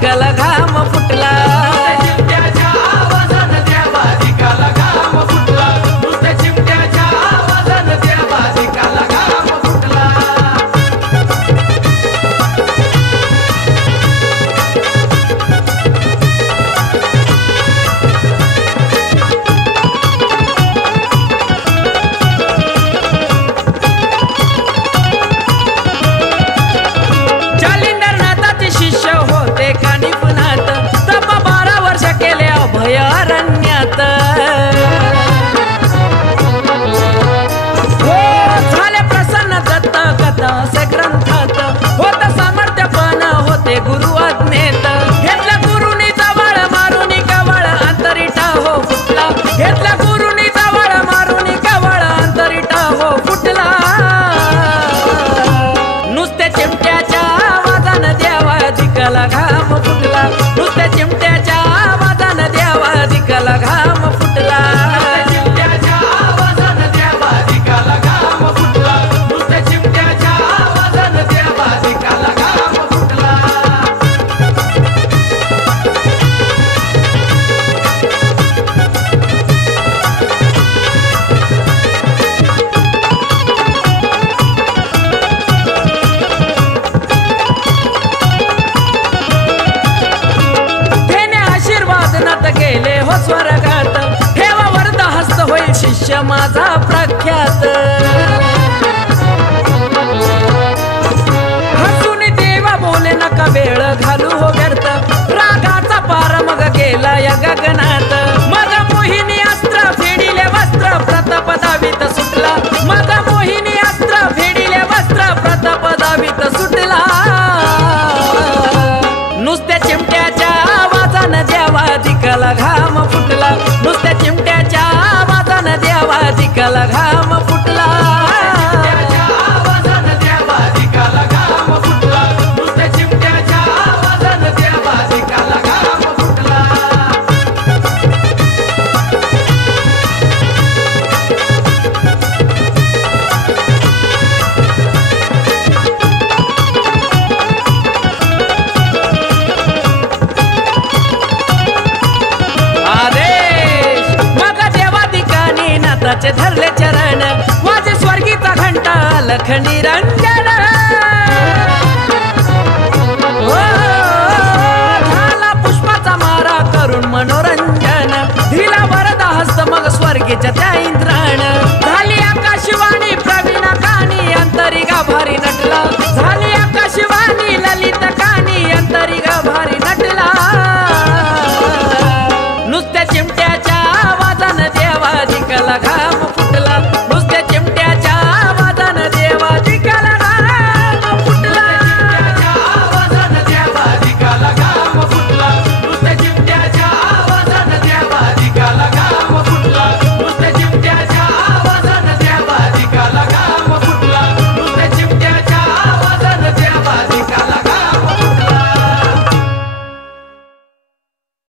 देवाधिकाला घाम फुटला. चिमट्याच्या आवाजानं देवाधिकाला घाम फुटला. नुसत्या चिमट्याच्या आवाजानं देवाधिकाला घाम फुटला. जालिंदरनाथाचे शिष्य होते कानिफनाथ, तप 12 वर्ष केले अभय अरण्यात. हो झाले प्रसन्न दत्त कथा असे ग्रंथात, होत सामर्थ्य पण होते गुरु आज्ञेत. घेतला गुरुनी जवळ मारुनी कवळ अंतरिटा हो फुटला. घेतला गुरुनी जवळ मारुनी कवळ अंतरिटा हो फुटला. नुसत्या चिमट्याच्या आवाजानं देवाधिकाला घाम फुटला. नुसत्या चिमट्याच्या आवाजानं देवाधिकाला घाम फुटला. चिमट्याच्या आवाजानं देवाधिकाला घाम फुटला. नुसत्या चिमट्याच्या आवाजानं देवाधिकाला घाम फुटला. त्याने आशीर्वाद नात गेले हो स्वर्गात. ठेवा वरद हस्त होईल शिष्य माझा प्रख्यात. हसून देवा बोले नका वेळ घालू हो व्यर्थ. रागाचा पार मग गेला या गगनात. मग मोहिनी अस्त्र फेडिले वस्त्र प्रताप दावीत सुटला. मग मोहिनी अस्त्र फेडिले वस्त्र प्रताप दावीत सुटला. नुसत्या चिमट्याच्या आवाजानं देवाधिकाला घाम फुटला. नुसत्या चिमट्याच्या आवाजानं देवाधिकाला घाम फुटला. चिमट्याच्या आवाजानं देवाधिकाला घाम फुटला. नुसत्या चिमट्याच्या आवाजानं देवाधिकाला घाम फुटला. आदेश मग देवाधिकानी नाथाचे धरले चरण. वाजे स्वर्गीचा घंटा लख निरंजन.